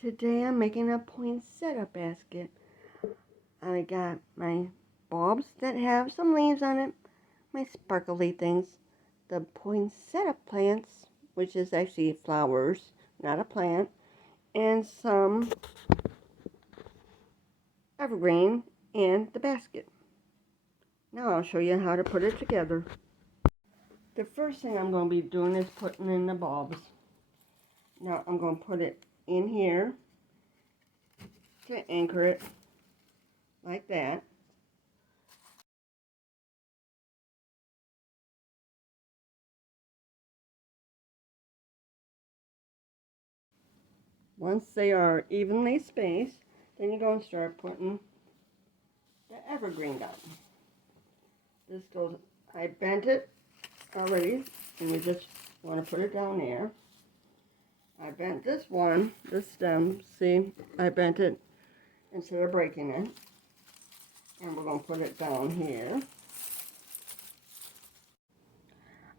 Today I'm making a poinsettia basket. I got my bulbs that have some leaves on it, my sparkly things, the poinsettia plants, which is actually flowers, not a plant, and some evergreen and the basket. Now I'll show you how to put it together. The first thing I'm going to be doing is putting in the bulbs. Now I'm going to put it in here to anchor it like that. Once they are evenly spaced, then you're going to start putting the evergreen down. This goes, I bent it already, and you just want to put it down there. I bent this one, this stem, see, I bent it instead of breaking it. And we're going to put it down here.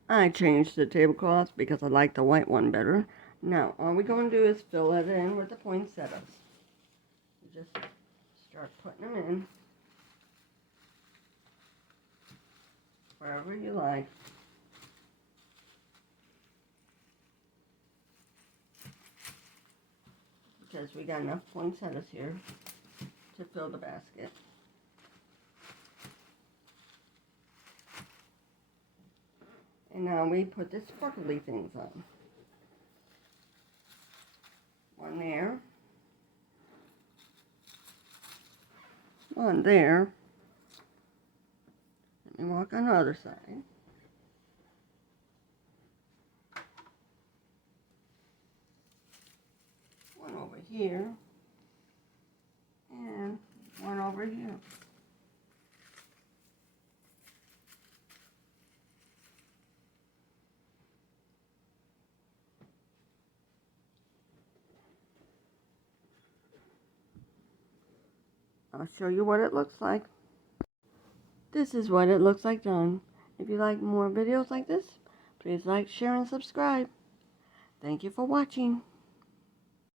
I changed the tablecloth because I like the white one better. Now, all we're going to do is fill it in with the poinsettias. You just start putting them in wherever you like. Because we got enough poinsettias here to fill the basket. And now we put the sparkly things on. One there. One there. Let me walk on the other side. One over here. And one over here. I'll show you what it looks like. This is what it looks like done. If you like more videos like this, please like, share, and subscribe. Thank you for watching.